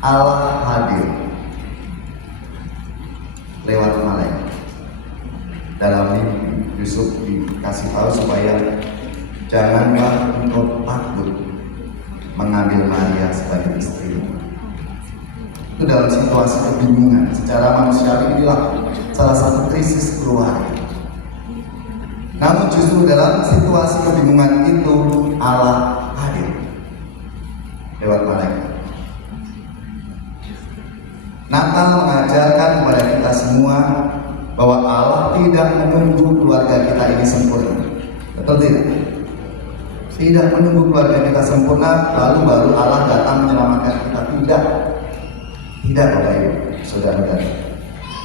Allah hadir lewat malaikat. Dalam mimpi Yusuf dikasih tahu supaya janganlah engkau takut mengambil Maria sebagai istri. Itu dalam situasi kebingungan. Secara manusiawi inilah salah satu krisis keluarga. Namun justru dalam situasi kebingungan itu Allah hadir lewat malaikat. Natal mengajarkan kepada kita semua bahwa Allah tidak menunggu keluarga kita ini sempurna. Betul tidak? Tidak menunggu keluarga kita sempurna lalu baru Allah datang menyelamatkan kita. Tidak. Tidak, Bapak Ibu, saudara-saudara.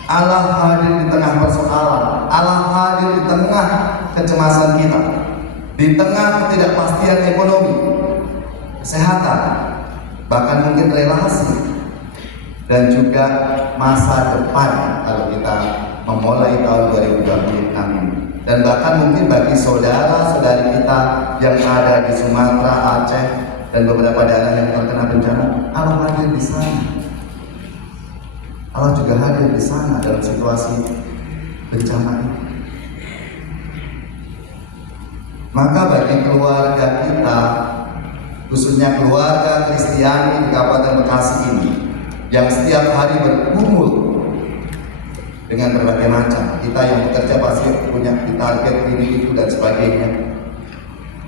Allah hadir di tengah persoalan. Allah hadir di tengah kecemasan kita, di tengah ketidakpastian ekonomi, kesehatan, bahkan mungkin relasi, dan juga masa depan kalau kita memulai tahun 2026 ini. Dan bahkan mungkin bagi saudara-saudari kita yang ada di Sumatera, Aceh, dan beberapa daerah yang terkena bencana, Allah hadir di sana. Allah juga hadir di sana dalam situasi bencana ini. Maka bagi keluarga kita, khususnya keluarga Kristiani di Kabupaten Bekasi ini, yang setiap hari berkumpul dengan berbagai macam, kita yang bekerja pasti punya target ini itu dan sebagainya,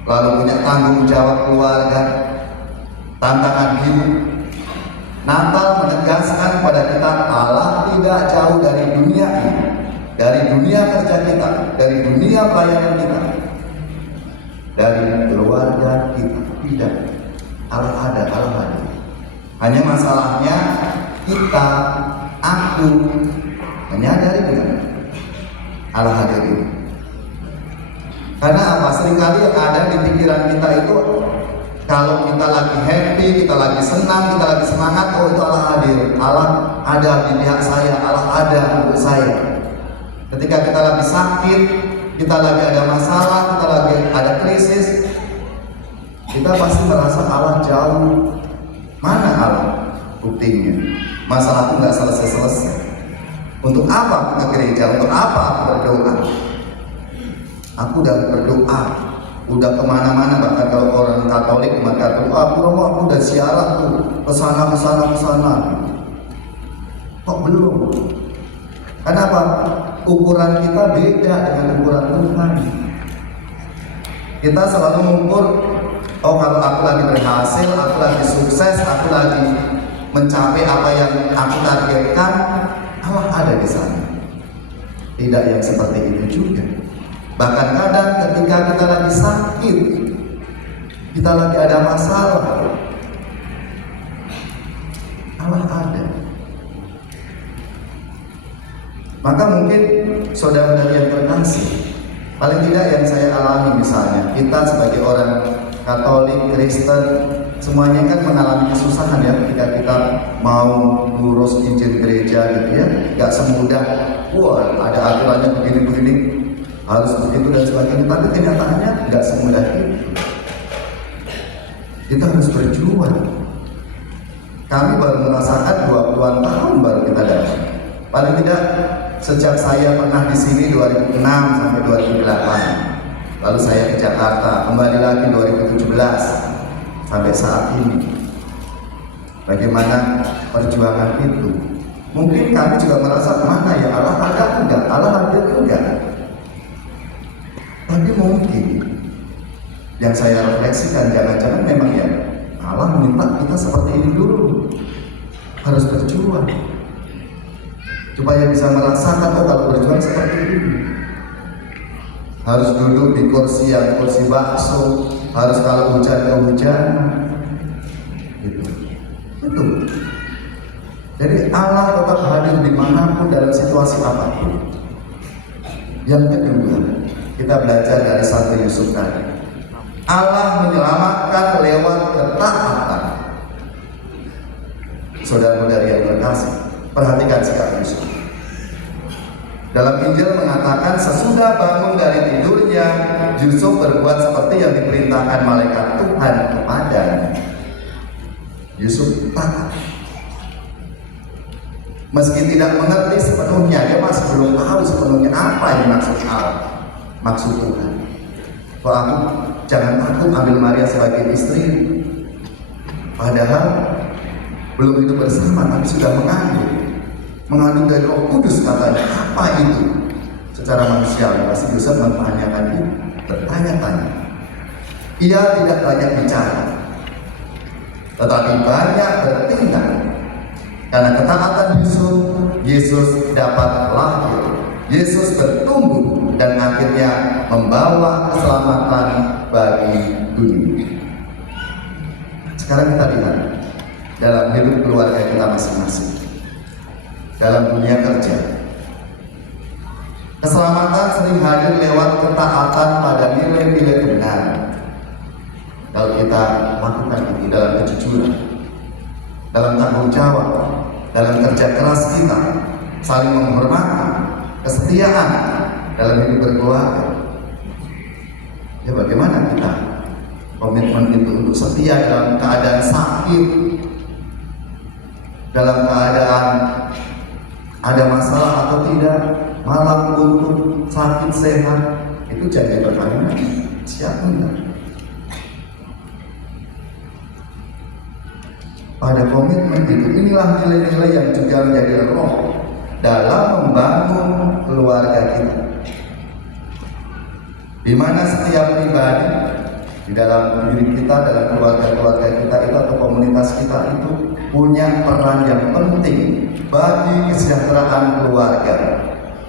lalu punya tanggung jawab keluarga, tantangan hidup. Natal menegaskan kepada kita Allah tidak jauh dari dunia ini, dari dunia kerja kita, dari dunia pelayanan kita, dari keluarga kita. Tidak, Allah ada, Allah hadir. Hanya masalahnya kita, aku menyadari dengan Allah hadir ini. Karena apa? Seringkali yang ada di pikiran kita itu, kalau kita lagi happy, kita lagi senang, kita lagi semangat, oh itu Allah hadir. Allah ada di pihak saya, Allah ada untuk saya. Ketika kita lagi sakit, kita lagi ada masalah, kita lagi ada krisis, kita pasti merasa Allah jauh. Mana Allah? Buktinya, masalahku nggak selesai-selesai. Untuk apa aku ke gereja? Untuk apa aku berdoa? Aku udah berdoa, udah kemana-mana, bahkan kalau orang Katolik mengatakan, aku udah siaran tuh, kesana. Kok belum? Kenapa? Ukuran kita beda dengan ukuran Tuhan. Kita selalu mengukur, oh kalau aku lagi berhasil, aku lagi sukses, aku lagi mencapai apa yang aku targetkan, Allah ada di sana. Tidak yang seperti itu juga. Bahkan kadang ketika kita lagi sakit, kita lagi ada masalah, Allah ada. Maka mungkin saudara-saudara yang terkasih, paling tidak yang saya alami misalnya, kita sebagai orang Katolik, Kristen, semuanya kan mengalami kesusahan ya ketika kita mau ngurus izin gereja gitu ya. Gak semudah, wah ada aturannya begini-begini, harus begitu dan sebagainya. Tapi kenyataannya gak semudah itu. Kita harus berjuang. Kami baru merasakan 20-an tahun baru kita dapat. Paling tidak sejak saya pernah di sini 2006 sampai 2008. Lalu saya ke Jakarta, kembali lagi 2017 sampai saat ini. Bagaimana perjuangan itu? Mungkin kami juga merasa mana ya Allah ada enggak, Allah hadir enggak. Tapi mungkin yang saya refleksikan, jangan-jangan memang ya Allah minta kita seperti ini dulu, harus berjuang supaya bisa merasakan, oh kalau berjuang seperti ini, harus duduk di kursi yang kursi bakso, harus kalau hujan-hujan gitu. Itu. Jadi Allah tetap hadir dimanapun dalam situasi apapun. Yang kedua, kita belajar dari Santo Yusuf tadi. Allah menyelamatkan lewat ketaatan. Saudara-saudari yang terkasih, perhatikan sikap Yusuf. Dalam Injil mengatakan sesudah bangun dari tidurnya, Yusuf berbuat seperti yang diperintahkan malaikat Tuhan kepadanya. Yusuf taat. Meski tidak mengerti sepenuhnya, dia masih belum tahu sepenuhnya apa yang maksud Allah, maksud Tuhan. Kalau jangan takut ambil Maria sebagai istri, padahal belum hidup bersama, tapi sudah mengandung dari Roh Kudus katanya. Apa itu? Secara manusiawi, pasti Yusuf mempertanyakan itu, bertanya-tanya. Ia tidak banyak bicara, tetapi banyak bertindak. Karena ketaatan Yesus dapat lahir, Yesus bertumbuh dan akhirnya membawa keselamatan bagi dunia. Sekarang kita lihat dalam hidup keluarga kita masing-masing, dalam dunia kerja. Keselamatan sering hadir lewat ketaatan pada nilai-nilai kebenaran. Kalau kita lakukan itu dalam kejujuran, dalam tanggung jawab, dalam kerja keras kita, saling menghormati, kesetiaan dalam hidup berkeluarga. Ya, bagaimana kita komitmen itu untuk setia dalam keadaan sakit, dalam keadaan ada masalah atau tidak, malam untuk sakit sehat, itu jadi pertanyaan. Siapa enggak? Pada komitmen itu, inilah nilai-nilai yang juga menjadi roh dalam membangun keluarga kita, di mana setiap pribadi di dalam diri kita, dalam keluarga-keluarga kita itu atau komunitas kita itu punya peran yang penting bagi kesejahteraan keluarga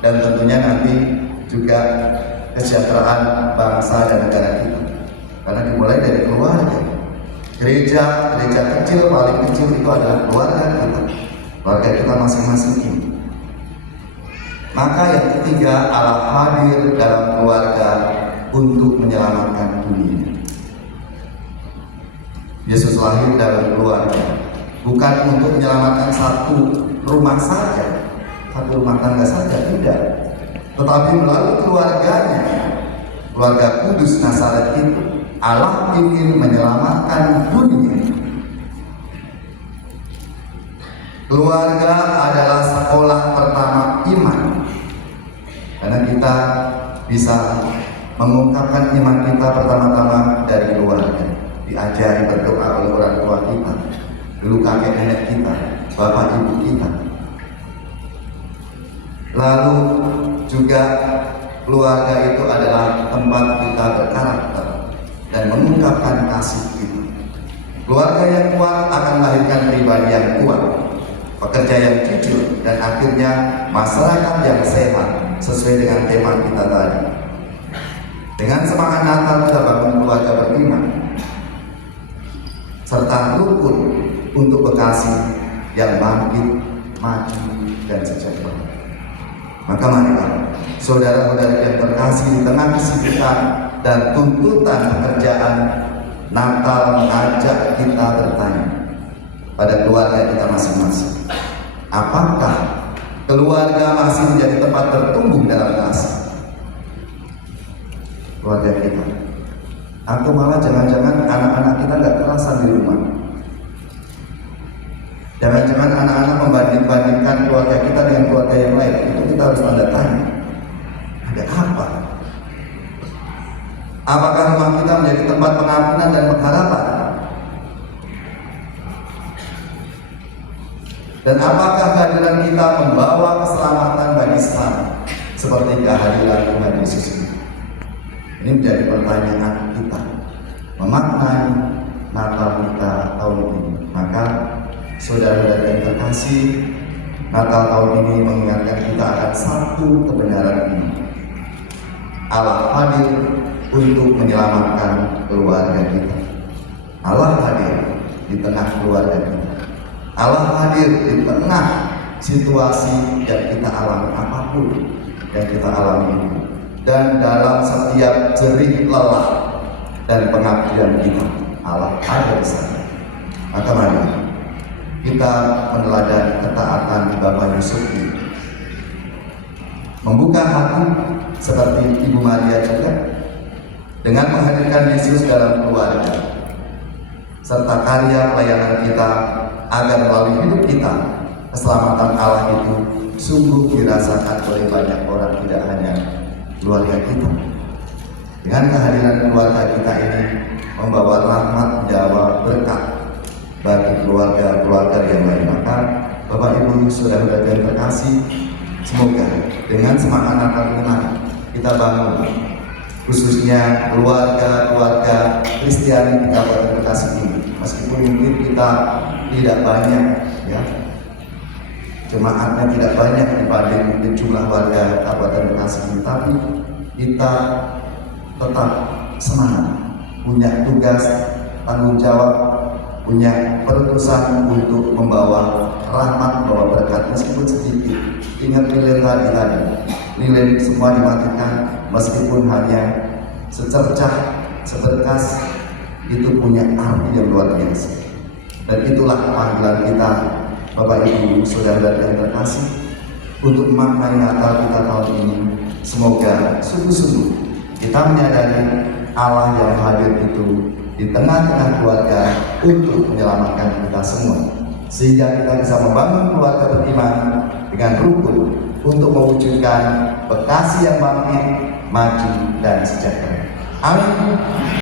dan tentunya nanti juga kesejahteraan bangsa dan negara kita, karena dimulai dari keluarga. Gereja kecil, paling kecil itu adalah keluarga kita masing-masing ini. Maka yang ketiga, Allah hadir dalam keluarga untuk menyelamatkan dunia. Yesus lahir dalam keluarga, bukan untuk menyelamatkan satu rumah saja, satu rumah tangga saja, tidak, tetapi melalui keluarganya, keluarga kudus Nazaret itu, Allah ingin menyelamatkan dunia. Keluarga adalah sekolah pertama iman, karena kita bisa mengungkapkan iman kita pertama-tama dari keluarga. Diajari berdoa oleh orang tua kita, dulu kakek nenek kita, bapak ibu kita. Lalu juga keluarga itu adalah tempat kita berkarakter dan mengungkapkan kasih kita. Keluarga yang kuat akan melahirkan pribadi yang kuat, pekerja yang jujur, dan akhirnya masyarakat yang sehat sesuai dengan tema kita tadi. Dengan semangat Natal kita bangun keluarga beriman, serta rukun untuk Bekasi yang bangkit, maju, dan sejahtera. Maka marilah saudara-saudara yang terkasih, di tengah kesibukan dan tuntutan pekerjaan, Natal mengajak kita bertanya pada keluarga kita masing-masing. Apakah keluarga masih menjadi tempat bertumbuh dalam kasih? Keluarga kita, atau malah jangan-jangan anak-anak kita nggak kerasan di rumah? Jangan-jangan anak-anak membanding-bandingkan keluarga kita dengan keluarga yang lain. Itu kita harus tanda tanya. Ada apa? Apakah rumah kita menjadi tempat pengampunan dan pengharapan? Dan apakah kehadiran kita membawa keselamatan bagi sesama seperti kehadiran Tuhan Yesus ini? Ini menjadi pertanyaan kita memaknai Natal kita tahun ini. Maka saudara-saudara yang terkasih, Natal tahun ini mengingatkan kita akan satu kebenaran ini. Allah hadir untuk menyelamatkan keluarga kita. Allah hadir di tengah keluarga kita. Allah hadir di tengah situasi yang kita alami, apapun yang kita alami ini. Dan dalam setiap jerih lelah dan pengabdian kita, Allah ada di sana. Maka mari kita meneladani ketaatan Bapak Yusuf ini, membuka hati seperti Ibu Maria juga, dengan menghadirkan Yesus dalam keluarga, serta karya pelayanan kita, agar melalui hidup kita keselamatan Allah itu sungguh dirasakan oleh banyak orang, tidak hanya keluarga kita. Dengan kehadiran keluarga kita ini membawa rahmat, membawa berkat bagi keluarga-keluarga yang lain. Maka Bapak Ibu saudara-saudara yang terkasih, semoga dengan semangat Natal ini kita bangun khususnya keluarga-keluarga Kristiani di Kabupaten Bekasi ini. Meskipun mungkin kita tidak banyak, ya, jemaatnya tidak banyak dibanding mungkin jumlah warga Kabupaten Bekasi ini, tapi kita tetap semangat, punya tugas, tanggung jawab, punya perutusan untuk membawa rahmat, membawa berkat meskipun sedikit. Ingat nilai tadi, nilai semua dimatikan meskipun hanya secercah, seberkas, itu punya arti yang luar biasa. Dan itulah panggilan kita, Bapak Ibu saudara yang terkasih, untuk memaknai Natal kita tahun ini. Semoga sungguh-sungguh kita menyadari Allah yang hadir itu di tengah-tengah keluarga untuk menyelamatkan kita semua, sehingga kita bisa membangun keluarga beriman dengan rukun untuk mewujudkan Bekasi yang bangkit, maju dan sejahtera. Amin.